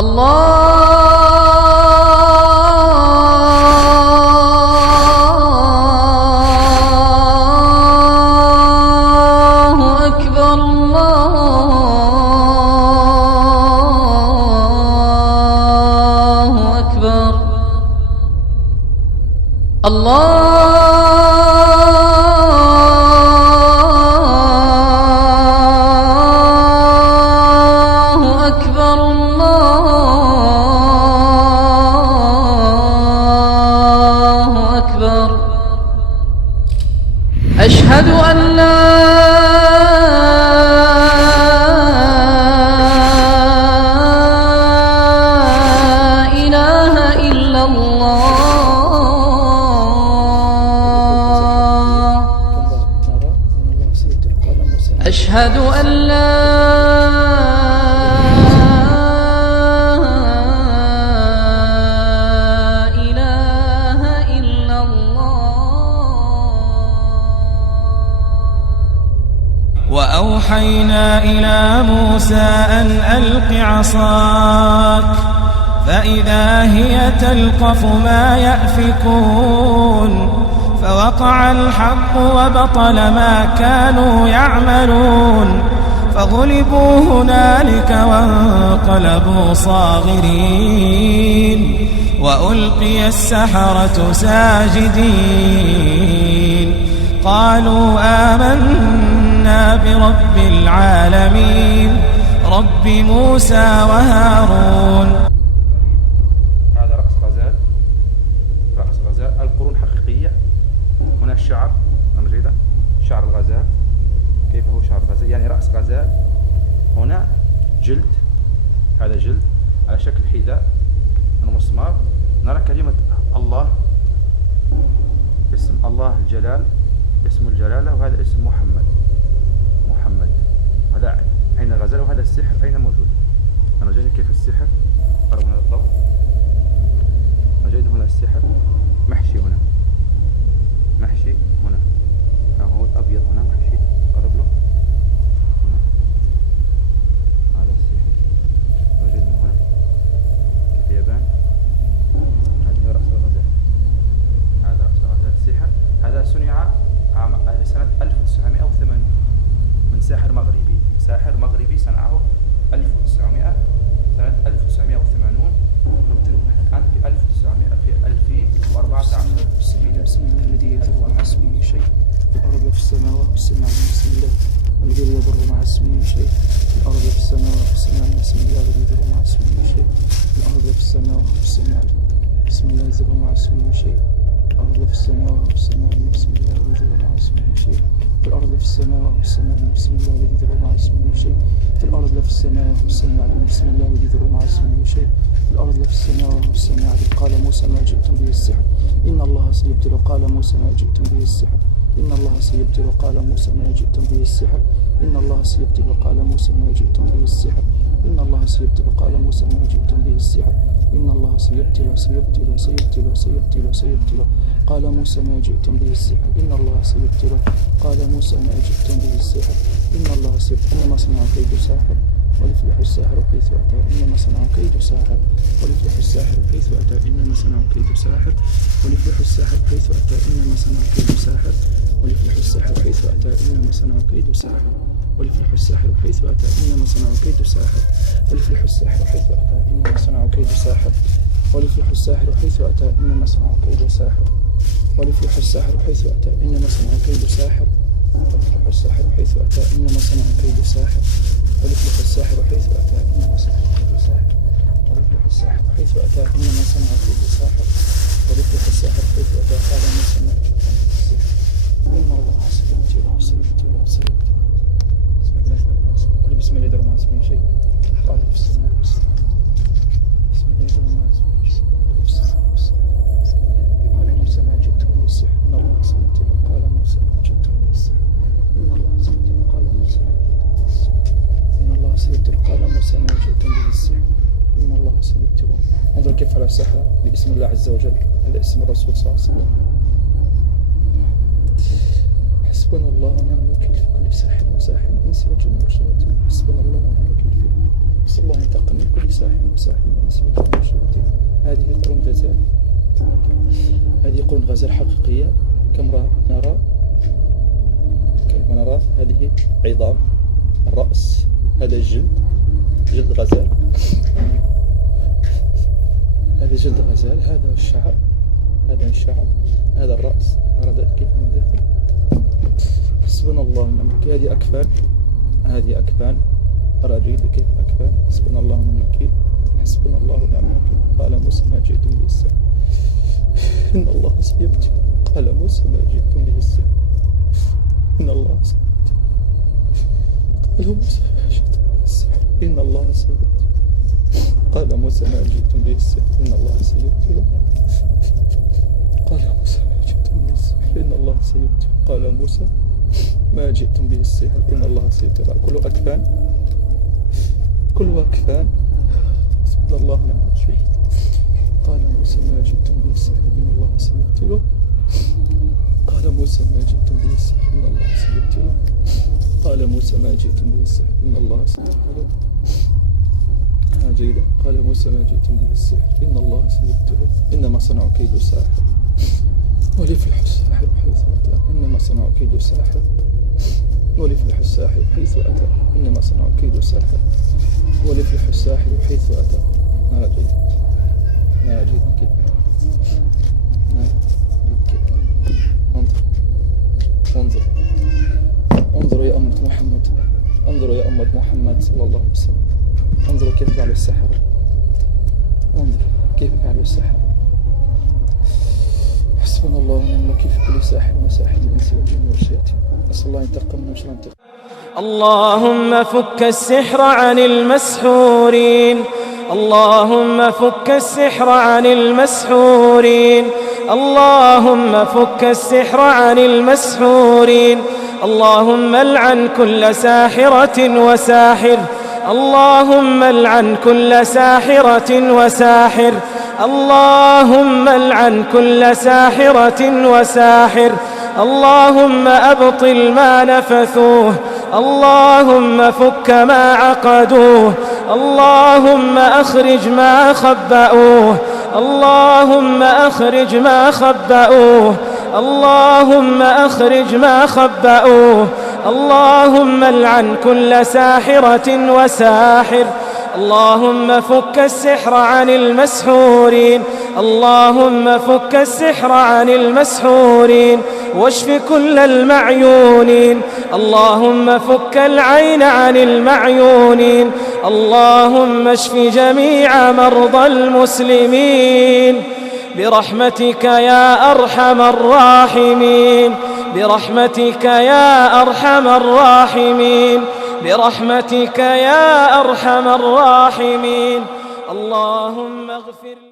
الله أكبر الله أكبر الله أكبر الله أكبر أشهد أن لا إله إلا الله أشهد أن لا إله إلا الله. وأوحينا إلى موسى أن ألق عصاك فإذا هي تلقف ما يأفكون فوقع الحق وبطل ما كانوا يعملون فغلبوا هنالك وانقلبوا صاغرين وألقي السحرة ساجدين قالوا آمنا برب العالمين رب موسى وهارون. هذا رأس غزال، رأس غزال. القرون حقيقية. هنا الشعر جيدا، شعر الغزال. كيف هو شعر الغزال؟ يعني رأس غزال. هنا جلد، هذا جلد على شكل حذاء المسمار. نرى كلمة الله، اسم الله الجلال، اسم الجلالة، وهذا اسم محمد. وهذا عين الغزال، وهذا السحر أين موجود؟ أنا جاي كيف السحر؟ قرب هنا الضوء. وجد هنا السحر محشي، هنا محشي، هنا هو الأبيض، هنا محشي. قرب له هنا. هذا السحر وجد من هنا كيف يبان. هذه رأس الغزال، هذا رأس الغزال. السحر هذا صنع سنة 1980 من ساحر مغربي صنعه 1900 سنة 1980. نبتلو نحن الآن في 2014. بسم الله الذي يضر مع اسمه شيء في الأرض وفي السماوات. بسم الله الذي يضر مع اسمه شيء في الأرض وفي السماوات. بسم الله الذي يضر مع اسمه شيء في الأرض وفي السماوات. بسم الله الذي يضر مع اسمه شيء في الأرض وفي السماوات. بسم الله الذي يضر مع اسمه شيء في الأرض وفي السماوات. بسم الله الذي يضر مع اسمه شيء في الأرض وفي السماوات. بسم الله الذي يضر مع اسمه شيء في الأرض وفي السماوات. بسم الله قال موسى ما جئتم به السحر إن الله سيبطل. قال موسى ما جئتم به السحر إن الله سيبطل. قال موسى ما جئتم به السحر إن الله سيبطل. قال موسى ما جئتم به السحر إن الله سيبطل. قال موسى ما جئتم به السحر إن الله سيبطل. قال موسى ما جئتم به السحر إن الله سيبطل. قال موسى ما جئتم به السحر إن الله سيبطل. إنما صنع كيد ساحر وليفلح الساحر حيث أتى. إنما صنع كيد ساحر وليفلح الساحر حيث أتى. إنما صنع كيد ساحر وليفلح الساحر حيث أتى. إنما صنع كيد ساحر وليفلح الساحر حيث أتى. إنما صنع كيد ساحر وليفلح الساحر حيث أتى. إنما صنع كيد ساحر وليفلح الساحر حيث أتى. إنما صنع كيد ساحر وليفلح الساحر حيث أتى. إنما صنع كيد ساحر وليفلح الساحر حيث أتى. إنما صنع كيد ساحر وليفلح الساحر حيث أتى. إنما صنع كيد ساحر وليفلح الساحر حيث أتى. إنما صنع كيد ساحر وليفلح الساحر حيث أتى. إنما صنع كيد ساحر وليفلح الساحر حيث أتى. قال موسى ما جئتم به السحر إن الله سيبطل. بسم الله الرحمن الرحيم. شيء قال في السماء. بسم الله الرحمن الرحيم. قال موسى ما جئتم به السحر إن الله سيبطل. قال موسى ما جئتم به السحر إن الله سيبطل. قال موسى ما جئتم به السحر إن الله سيبطل. قال موسى ما جئتم به السحر إن الله سيبطل. انظر كيف على السحر باسم الله عز وجل. هذا اسم الرسول صلى الله عليه وسلم. حسبنا الله ونعم الوكيل في كل ساحر وساحر انس وجن وشياطين. حسبنا الله ونعم الوكيل في نسأل الله أن ينتقم من كل ساحر وساحر ونسأل الله الشياطين. هذه قرون غزال، هذه قرون غزال حقيقية كما نرى. هذه عظام الرأس، هذا جلد غزال، هذا جلد غزال، هذا الشعر، هذا الرأس، أرى ذلك كيف من الداخل. حسبنا الله ونعم الوكيل. هذه أكفان، أرى جيد كيف أكفان. حسبنا الله ونعم الوكيل، حسبنا الله ونعم الوكيل. قال موسى ما جئتم به السحر إن الله سيبتي. قال موسى ما جئتم به السحر إن الله سيبتي. قال موسى ما جئتم به السحر إن الله سيبتي. قال موسى ما جئتم به السحر إن الله سيبتي. قال موسى ما جئتم به السحر إن الله سيبتي. قال موسى ما جئتم به السحر إن الله سيبتي. كله أكفان، حسبنا الله ونعم الوكيل. قال موسى ما جئتم به السحر إن الله سيبتله. قال موسى ما جئتم به السحر إن الله سيبتله. قال موسى ما جئتم به السحر إن الله سيبتله. جيدا. قال موسى ما جئتم به السحر إن الله سيبتله. إنما صنعوا كيد ساحر وليفلح الساحر حيث أتى. إنما صنعوا كيد ساحر وليفلح الساحر حيث أتى. إنما صنعوا كيد ساحر وليفلح الساحر حيث أتى. جيد كده. انظروا يا أمة محمد، انظروا يا أمة محمد صلى الله عليه وسلم. انظروا كيف فعلوا السحرة، انظروا كيف فعلوا السحرة. حسبنا الله ونعم الوكيل في كل ساحر وساحر الإنس والجن والشياطين. نسأل الله أن ينتقم من شر انتقام. اللهم فك السحر عن المسحورين، اللهم فك السحر عن المسحورين، اللهم فك السحر عن المسحورين. اللهم العن كل ساحرة وساحر، اللهم العن كل ساحرة وساحر، اللهم العن كل ساحرة وساحر. اللهم أبطل ما نفثوه، اللهم فك ما عقدوه، اللهم أخرج ما خبأوه، اللهم أخرج ما خبأوه، اللهم أخرج ما خبأوه. اللهم العن كل ساحرة وساحر. اللهم فك السحر عن المسحورين، اللهم فك السحر عن المسحورين واشف كل المعيونين. اللهم فك العين عن المعيونين، اللهم اشف جميع مرضى المسلمين برحمتك يا أرحم الراحمين، برحمتك يا أرحم الراحمين، برحمتك يا أرحم الراحمين. اللهم اغفر